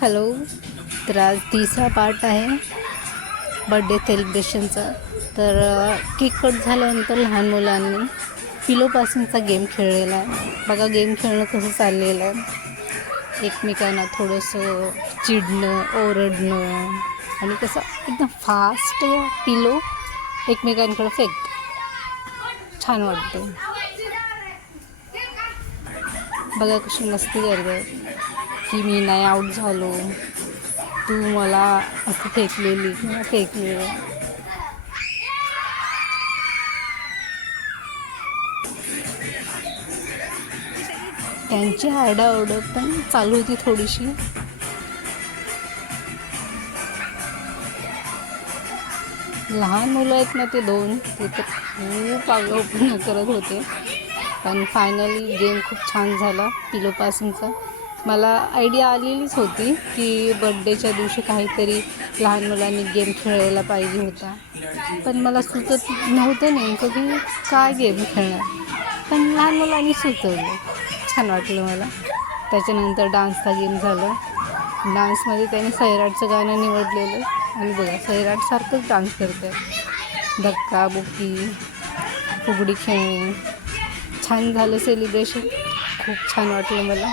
Hello. तर आज तिसरा पार्ट आहे बड्डे सेलिब्रेशनचा. तर केक कट झाल्यानंतर लहान मुलांनी पिलोपासूनचा गेम खेळलेला आहे. बघा गेम खेळणं कसं चाललेलं आहे. एकमेकांना थोडंसं चिडणं, ओरडणं आणि कसं एकदम फास्ट पिलो एकमेकांकडे फेकतं. छान वाटते. बघा कशी मस्ती करतात की मी नाही आऊट झालो, तू मला असं फेकलेली किंवा फेकलेलं. त्यांची आरडाओरड पण चालू होती थोडीशी. लहान मुलं आहेत ना ते दोन, ते तर खूप आगाऊपणा करत होते. पण फायनली गेम खूप छान झाला पिलोपासूनचा. मला आयडिया आलेलीच होती की बड्डेच्या दिवशी काहीतरी लहान मुलांनी गेम खेळायला पाहिजे होता, पण मला सुचत नव्हतं नेमकं की काय गेम खेळणार. पण लहान मुलांनी सुचवलं. छान वाटलं मला. त्याच्यानंतर डान्सचा गेम झाला. डान्समध्ये त्याने सैराटचं गाणं निवडलेलं आणि बघा सैराटसारखंच डान्स करते. धक्काबुक्की, फुगडी खेळणे. छान झालं सेलिब्रेशन. खूप छान वाटलं मला.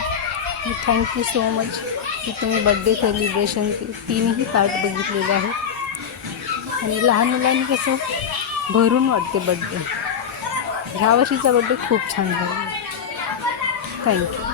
थँक्यू सो मच की तुम्ही बड्डे सेलिब्रेशनचे तीनही पार्ट बघितलेले आहेत. आणि लहान मुलांनी कसं भरून वाटते बड्डे. ह्या वर्षीचा बड्डे खूप छान झाला. थँक्यू.